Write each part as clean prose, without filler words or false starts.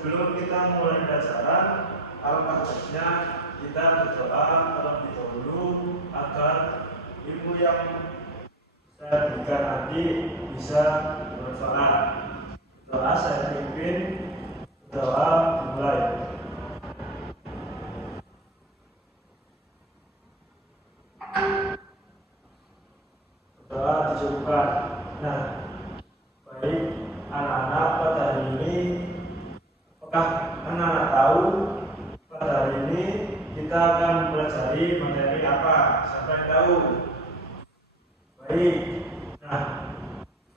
sebelum kita mulai pelajaran, alangkah baiknya kita berdoa terlebih dahulu agar ilmu yang saya berikan nanti bisa bermanfaat. Doa saya pimpin, doa dimulai. Doa dicukupkan. Nah, baik anak-anak, pada hari ini apakah anak-anak tahu pada hari ini kita akan mempelajari materi apa? Siapa yang tahu? Baik. Nah,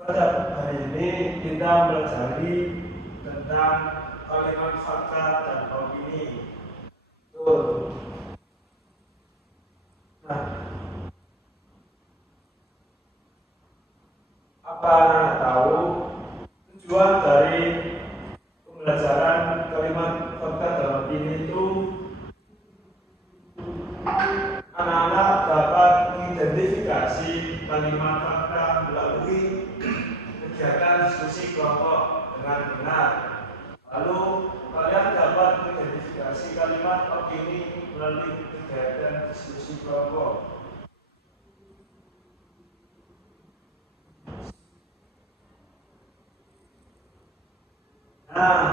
pada hari ini kita mempelajari tentang kalimat fakta dan opini. Betul. Nah, apa anak tahu tujuan dari pembelajaran kalimat fakta dan opini itu? Anak-anak dapat mengidentifikasi kalimat fakta melalui kegiatan diskusi kelompok dengan benar. Lalu kalian dapat mengidentifikasi kalimat opini melalui kegiatan diskusi kelompok. Nah,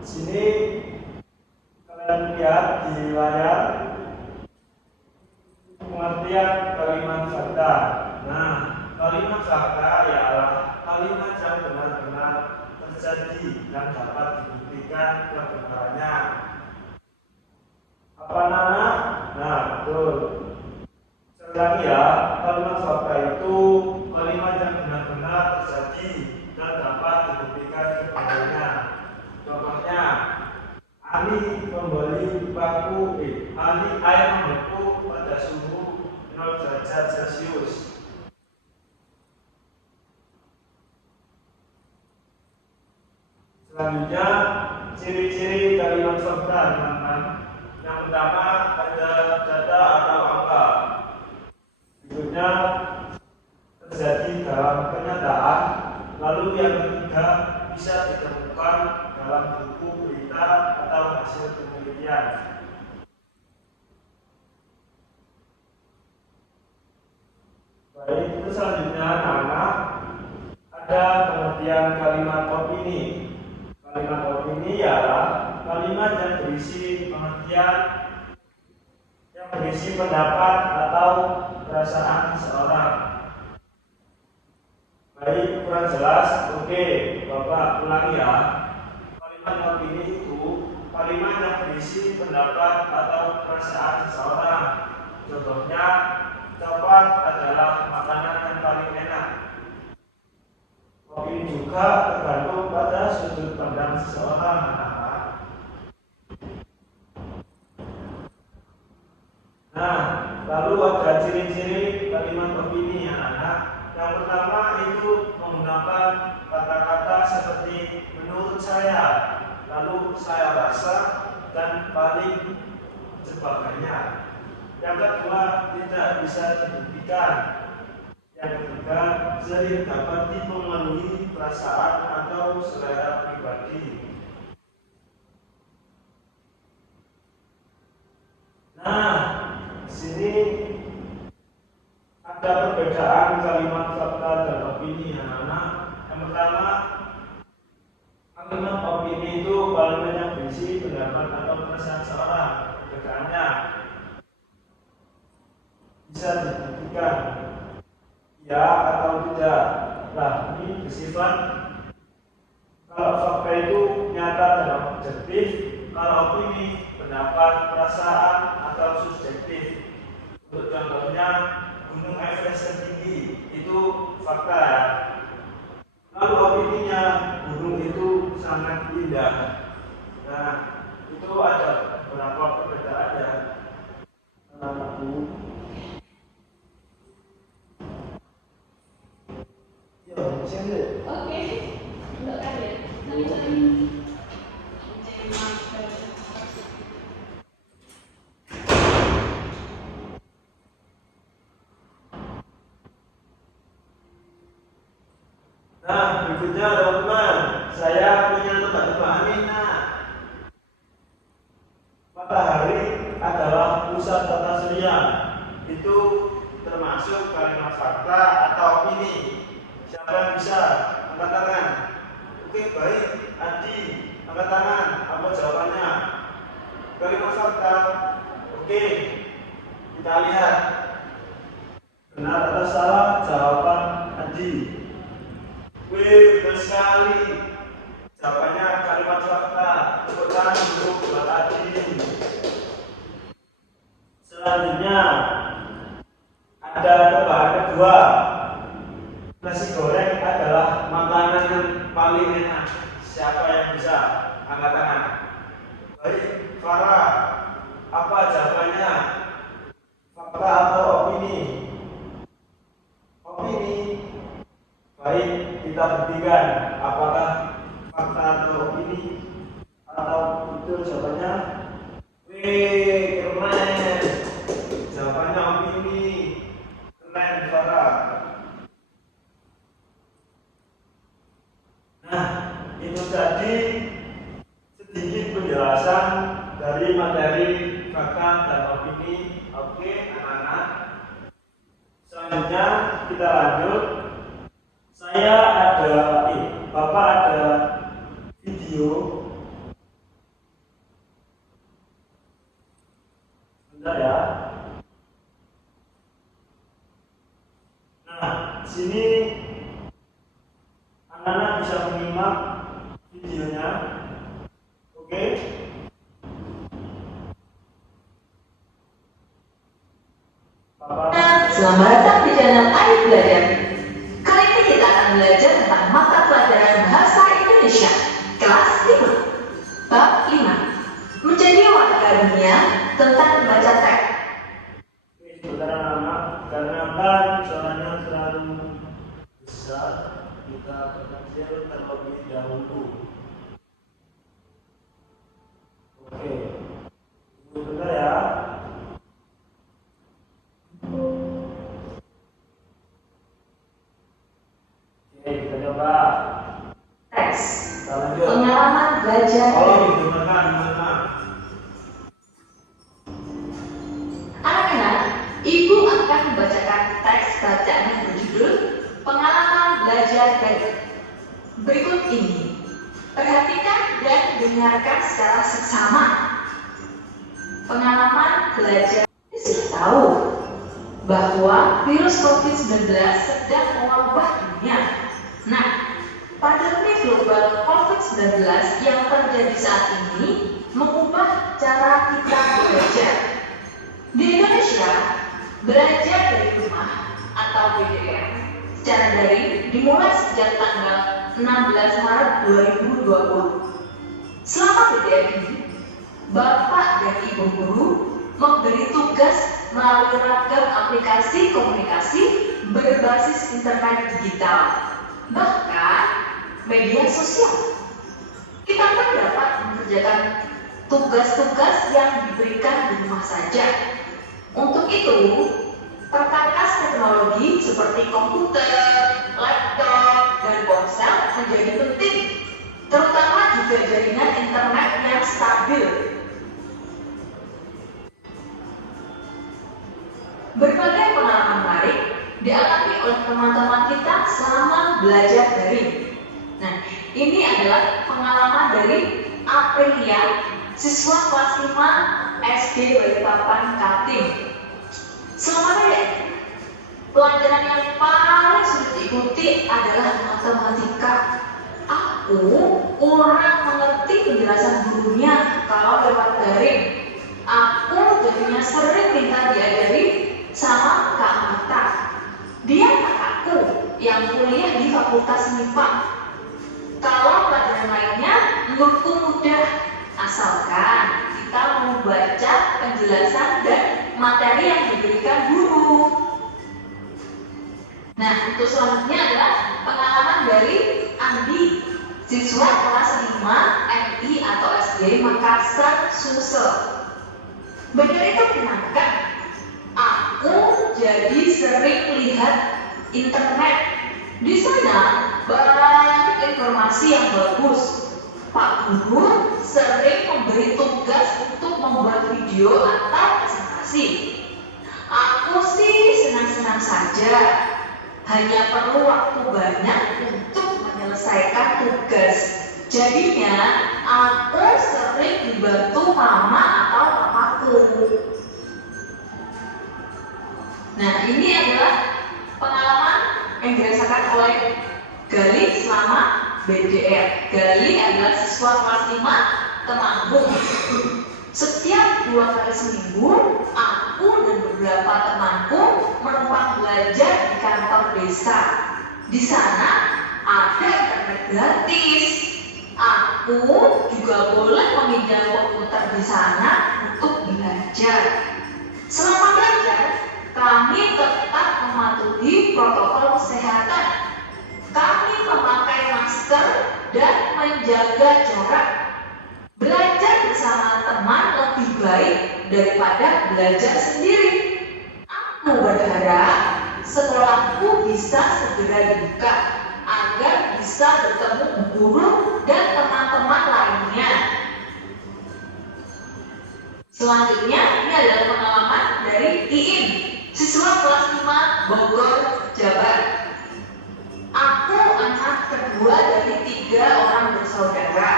sini kalian lihat di layar pengertian kalimat fakta. Nah, kalimat fakta ialah kalimat yang benar-benar terjadi dan dapat dibuktikan kebenarannya. Apa Nana? Nah, betul. Sekali lagi ya, kalimat fakta itu kalimat yang benar-benar terjadi dan dapat dibuktikan kebenarannya. Contohnya, Ali membeli Ali air membeku pada suhu 0 derajat Celcius. Selanjutnya, ciri-ciri kalimat fakta, teman-teman. Yang pertama ada data atau angka. Berikutnya terjadi dalam kenyataan. Lalu yang ketiga bisa ditemukan dalam buku berita atau hasil penelitian. Baik, itu selanjutnya anak-anak ada pengertian kalimat opini. Kalimat opini ialah kalimat yang berisi pengertian yang berisi pendapat atau perasaan seseorang. Baik, kurang jelas. Oke, Bapak ulangi ya. Kalimat opini itu kalimat yang berisi pendapat atau perasaan seseorang. Contohnya, coklat adalah makanan yang paling enak. Opini juga tergantung pada sudut pandang seseorang, anak-anak. Nah, lalu ada ciri-ciri kalimat opini, anak-anak. Yang pertama itu menggunakan kata-kata seperti menurut saya, lalu saya rasa, dan paling sebagainya. Yang kedua, tidak bisa dibuktikan. Yang ketiga, sering dapat dipengaruhi perasaan atau selera pribadi. Nah, di sini ada perbedaan kalimat fakta dan opini, anak-anak. Yang pertama, kalimat opini itu kalimat yang berisi pendapat atau perasaan seorang. Perbedaannya bisa dibuktikan ya atau tidak. Nah, ini bersifat, kalau fakta itu nyata dan objektif, kalau opini pendapat, perasaan atau subjektif. Untuk contohnya, Gunung Everest tertinggi itu fakta ya. Lalu opininya, gunung itu sangat indah. Nah, itu ada beberapa perbedaan ya, anak-anakku. Yo, sini. Oke, untuk kalian. Nah, berikutnya teman-teman, saya punya tebak-tebakan nih. Nah, Oke, baik. Adi, angkat tangan. Apa jawabannya? Kalimat fakta. Oke, kita lihat. Benar atau salah jawaban Adi? Wih, betul sekali. Jawabannya kalimat fakta. Tepuk tangan dulu buat Adi. Selanjutnya ada tebak kedua. Nasi goreng adalah makanan yang paling enak. Siapa yang bisa angkat tangan? Baik, Farah. Apa jawabannya? Fakta atau opini? Opini. Baik, kita buktikan apakah fakta atau opini. Atau betul jawabannya? Wih, keren. Jawabannya opini. Keren, Farah. Nah, itu tadi sedikit penjelasan dari materi fakta dan opini. Oke, anak-anak. Selanjutnya kita lanjut. Bapak ada video. Bentar ya. Nah, sini anak-anak bisa menyimak videonya. Oke. Selamat datang di channel Ayo Belajar. Kali ini kita akan belajar tentang mata pelajaran Bahasa Indonesia kelas 5, bab 5, menjadi warga dunia tentang membaca teks. Saudara anak, karena kan suaranya terlalu besar, kita berkecil terlebih dahulu. Oke, sebentar ya. Oke, kita coba. Teks. Kita lanjut. Pengalaman belajar. Gimana? Anak-anak, Ibu akan membacakan teks bacaan yang berjudul Pengalaman Belajar Dari. Berikut ini, perhatikan dan dengarkan secara seksama. Pengalaman belajar. Sudah tahu bahwa virus COVID-19 sedang mewabah dunia. Nah, pandemi global COVID-19 yang terjadi saat ini mengubah cara kita belajar. Di Indonesia, belajar dari rumah atau BDR secara daring dimulai sejak tanggal 16 Maret 2020. Selama BDR ini, Bapak dan Ibu guru memberi tugas melalui ragam aplikasi komunikasi berbasis internet digital, bahkan media sosial. Kita pun dapat mengerjakan tugas-tugas yang diberikan di rumah saja. Untuk itu, perkakas teknologi seperti komputer, laptop, dan ponsel menjadi penting, terutama juga jaringan internet yang stabil. Berbagai pengalaman menarik dialami oleh teman-teman kita selama belajar daring. Nah, ini adalah pengalaman dari Aprilia, siswa kelas 5 SD Balikpapan Kaltim. Selamat ya. Pelajaran yang paling sulit diikuti adalah matematika. Aku kurang mengerti penjelasan gurunya kalau lewat daring. Aku jadinya sering minta diajari sama Kak Mata. Dia kakakku yang kuliah di Fakultas MIPA. Kalau pelajaran lainnya menurutku mudah, asalkan kita membaca penjelasan dan materi yang diberikan guru. Nah, untuk selanjutnya adalah pengalaman dari Andi, siswa kelas 5 MI atau SD Makassar, Sumsel. Benar itu menyenangkan. Aku jadi sering lihat internet. Di sana banyak informasi yang bagus. Pak Guru sering memberi tugas untuk membuat video atau presentasi. Aku sih senang-senang saja. Hanya perlu waktu banyak untuk menyelesaikan tugas. Jadinya aku sering dibantu mama atau papaku. Nah, ini adalah pengalaman yang dirasakan oleh Gali selama BDR. Gali adalah siswa kelas 5 Temanggung. Setiap 2 kali seminggu, aku dan beberapa temanku menumpang belajar di kantor desa. Di sana ada internet gratis. Aku juga boleh meminjam komputer di sana untuk belajar. Selama belajar, kami tetap mematuhi protokol kesehatan. Kami memakai masker dan menjaga jarak. Belajar bersama teman lebih baik daripada belajar sendiri. Aku berharap sekolahku bisa segera dibuka agar bisa bertemu guru dan teman-teman lainnya. Selanjutnya, ini adalah pengalaman dari Iin, siswa kelas 5 Bogor, Jawa Barat. Aku anak kedua dari 3 orang bersaudara.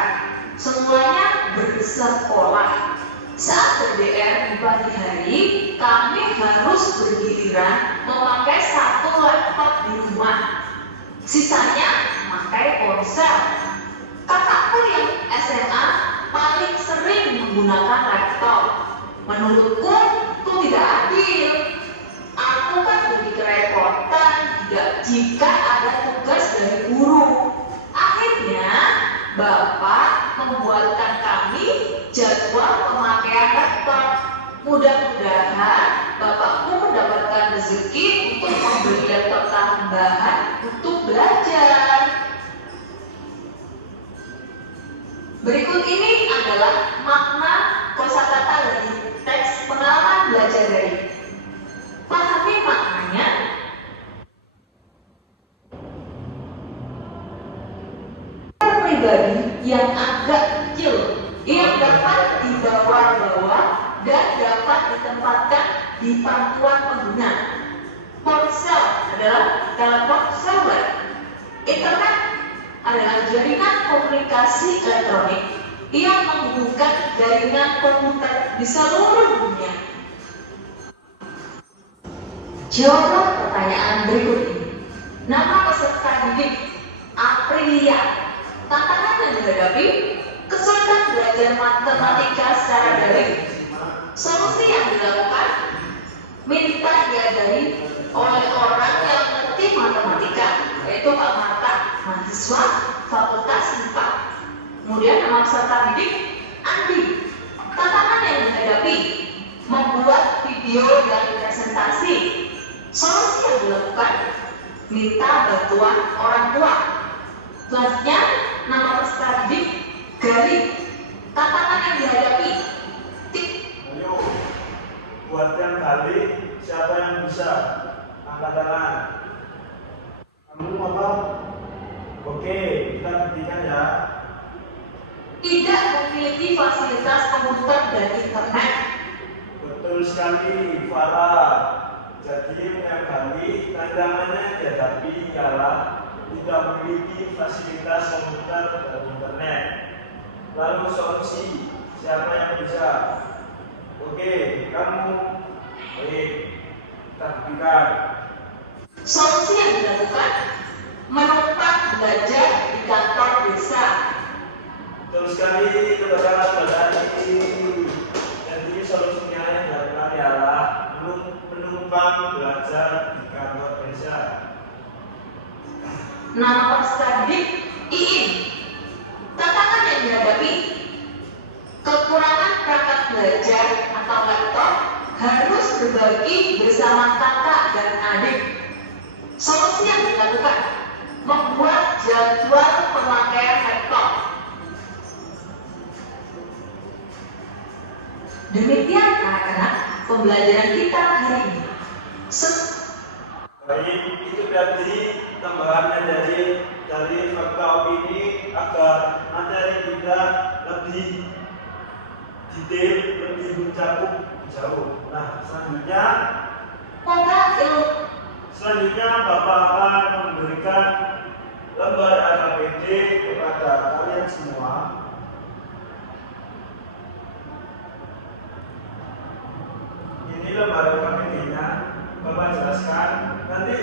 Semuanya bersekolah. Saat BDR di pagi hari, kami harus bergiliran memakai 1 laptop di rumah. Sisanya pakai ponsel. Kakakku yang SMA paling sering menggunakan laptop. Menurutku itu tidak adil. Aku kan jadi kerepotan jika ada tugas dari guru. Akhirnya Bapak membuatkan kami jadwal pemakaian laptop. Mudah-mudahan Bapakku mendapatkan rezeki untuk membeli laptop tambahan untuk belajar. Berikut ini adalah makna kosakata dari teks pengalaman belajar dari. Pahami maknanya. Pribadi yang agak kecil, yang dapat dibawa-bawa dan dapat ditempatkan di pangkuan pengguna. Ponsel adalah telepon seluler. Internet adalah jaringan komunikasi elektronik yang menghubungkan jaringan komputer di seluruh dunia. Jawablah pertanyaan berikut ini. Nama peserta didik Aprilia. Tantangan yang dihadapi, kesulitan belajar matematika secara daring. Solusi yang dilakukan, minta diajari oleh orang yang mengerti matematika, yaitu Pak Marta, mahasiswa Fakultas IPA. Kemudian nama peserta didik, Andi. Tantangan yang dihadapi, membuat video dan presentasi. Solusi yang dilakukan, minta bantuan orang tua. Selanjutnya, nama peserta didik, Gali. Tantangan yang dihadapi, Ayo, buatkan Gali. Siapa yang bisa? Angkat tangan. Kamu apa? Oke, kita buktikan ya. tidak memiliki fasilitas komputer dan internet. Betul sekali, Farah. Jadi yang Gali, tantangannya dihadapi ialah tidak memiliki fasilitas komputer dan internet. Lalu solusi, siapa yang bisa? Oke, kamu. Baik, kita buktikan. Solusi yang dilakukan, menumpang belajar di kantor desa. Betul sekali, saudara-saudara ini. Jadi solusinya yang dilakukan ialah menumpang belajar di kantor desa. Nama peserta didik, Iin. Tantangan yang dihadapi, kekurangan perangkat belajar atau laptop, harus berbagi bersama kakak dan adik. Solusi yang dilakukan, membuat jadwal pemakaian laptop. Demikian anak-anak pembelajaran kita hari ini. Baik, itu berarti tambahannya dari fakta opini agar materi kita lebih detail, lebih mencakup jauh. Nah, selanjutnya Bapak akan memberikan lembar AKBD kepada kalian kalian semua. Ini lembaran KPD-nya, Bapak jelaskan. Nanti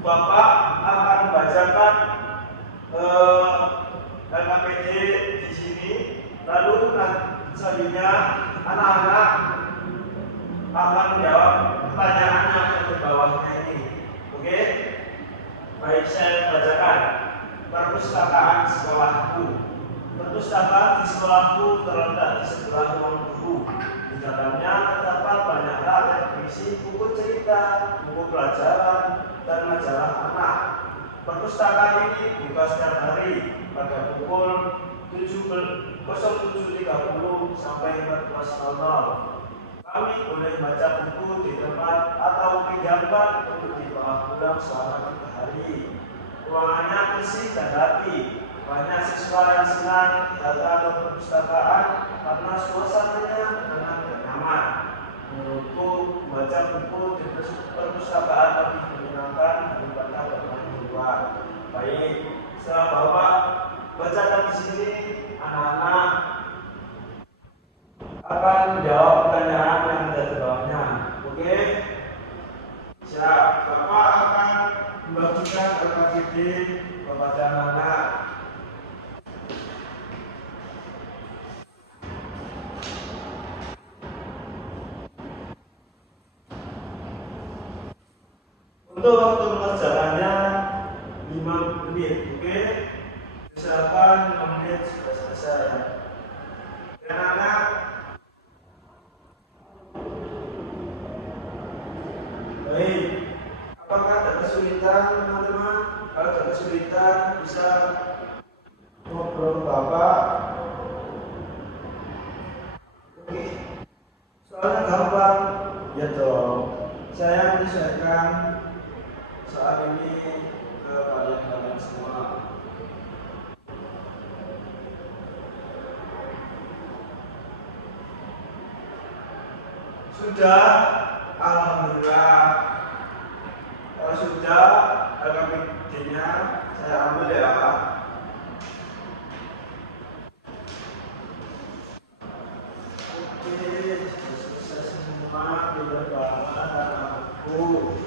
Bapak akan bacakan LKPD di sini, lalu selanjutnya anak-anak akan menjawab pertanyaan yang ada di bawahnya ini. Oke? Baik, saya bacakan. Perpustakaan sekolahku. Perpustakaan di sekolahku terletak di sebelah ruang guru. Di dalamnya terdapat banyak hal yang berisi buku cerita, buku pelajaran, dan majalah anak. Perpustakaan ini buka setiap hari pada pukul 07.30 sampai 14.00. Kami boleh baca buku di tempat atau pinjamkan untuk dibawa pulang selama 3 hari. Ruangannya bersih dan rapi. Banyak siswa yang senang datang ke perpustakaan karena suasananya tenang dan nyaman. Menurutku, membaca buku di perpustakaan lebih menyenangkan daripada bermain di luar. Baik, setelah Bapak bacakan di sini, anak-anak akan menjawab pertanyaan yang ada di bawahnya. Oke? Siap. Bapak akan membagikan LKPD kepada anak-anak. Untuk waktu mengerjakannya 5 menit. Oke? Silakan 5 menit sudah selesai. Dan anak baik, apakah ada kesulitan teman-teman? Kalau ada kesulitan bisa ngobrol ke Bapak. Oke, soalnya gampang, ya dong. Saya menyesuaikan soal ini ke kalian semua. Sudah, alhamdulillah. Kalau sudah, LKPD-nya saya ambil ya. Oke, sukses semua, tidak banget anakku.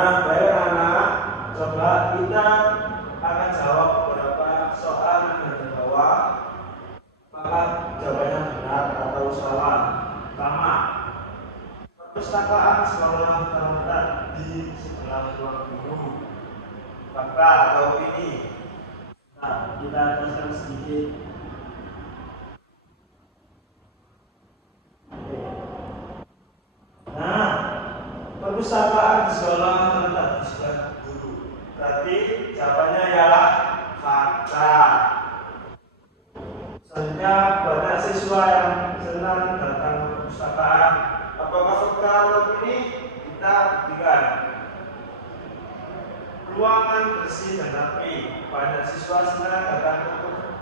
Baik anak, coba kita akan jawab beberapa soal yang ada di bawah. Maka jawabannya benar atau salah. Pertama, perpustakaan sekolah terletak di sebelah ruang guru. Fakta atau opini? Nah, kita teruskan sedikit. Perpustakaan di sekolah terletak di sebelah guru. Berarti jawabannya ialah fakta. Selanjutnya, banyak siswa yang senang datang ke perpustakaan. Apakah fakta atau ini? Kita buktikan. Ruangan bersih dan rapi. Banyak siswa senang datang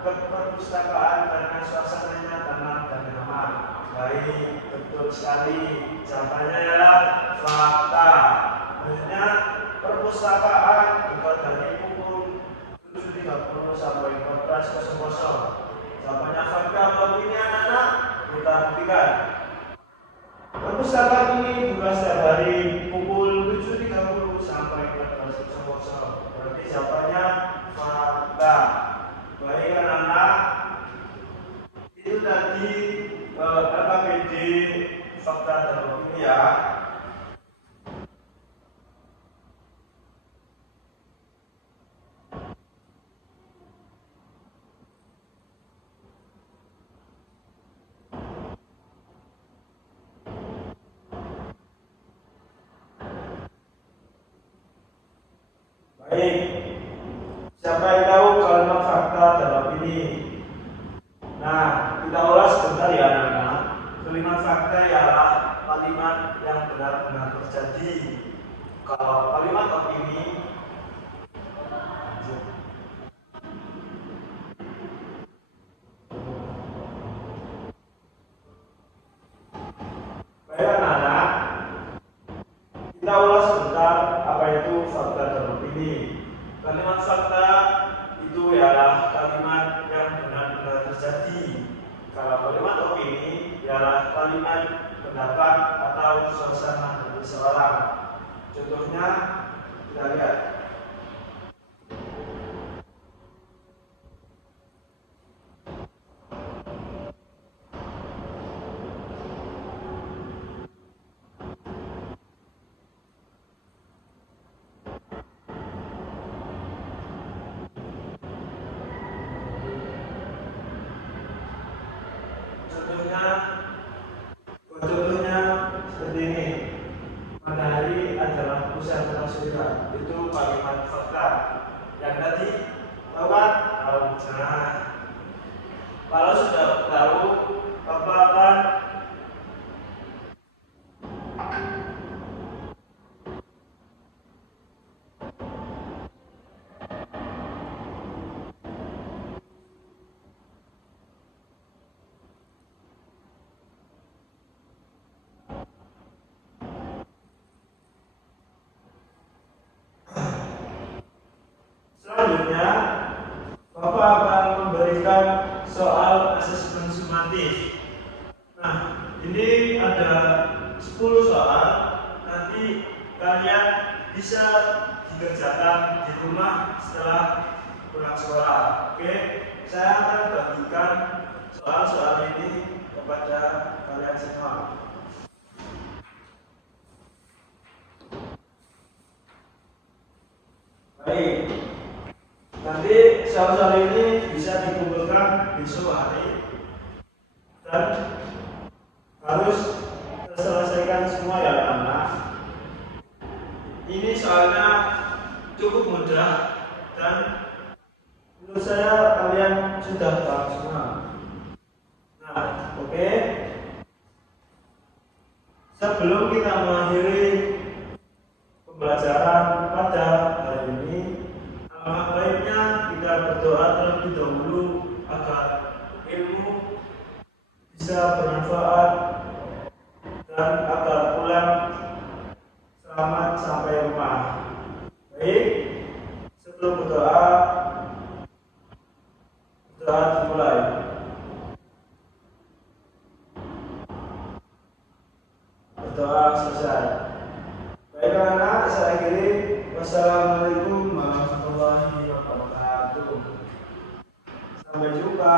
ke perpustakaan karena suasananya tenang dan nyaman. Baik, betul sekali. Jawabannya adalah fakta. Selanjutnya, perpustakaan buka dari pukul 7.30 sampai 14.00. Jawabannya fakta atau opini anak-anak? Kita buktikan. Perpustakaan ini buka setiap hari pukul 7.30 sampai 14.00. Berarti jawabannya fakta. Baik anak-anak, Baik, siapa yang tahu kalimat fakta dan opini? Nah, kita ulas sebentar ya anak-anak. Kalimat fakta ialah kalimat yang benar-benar terjadi. Kalau kalimat opini baik anak-anak, kita ulas sebentar apa itu fakta dan opini. Kalimat fakta itu ialah kalimat yang benar-benar terjadi. Kalau kalimat opini ialah kalimat pendapat atau suasana dari seseorang. Contohnya kita lihat. Contohnya seperti ini. Matahari adalah pusat surya. Itu kalimat fakta. Yang tadi tahu kan? Tahu. Nah, kalau sudah tahu, Bapak akan selanjutnya Bapak akan memberikan soal asesmen sumatif. Nah, ini ada 10 soal. Nanti kalian bisa dikerjakan di rumah setelah pulang sekolah. Oke, saya akan bagikan soal-soal ini kepada kalian semua. Baik, nanti soal-soal ini bisa dikumpulkan besok hari dan harus terselesaikan semua ya anak. Ini soalnya cukup mudah dan menurut saya kalian sudah paham semua. Nah, oke. Sebelum kita mengakhiri pembelajaran pada hari ini, alangkah baiknya kita berdoa terlebih dahulu agar ilmu bisa bermanfaat dan agar pulang selamat sampai rumah. Baik, sebelum berdoa dimulai. Berdoa selesai. Baik anak-anak, saya akhiri. Wassalamualaikum warahmatullahi wabarakatuh. Sampai jumpa.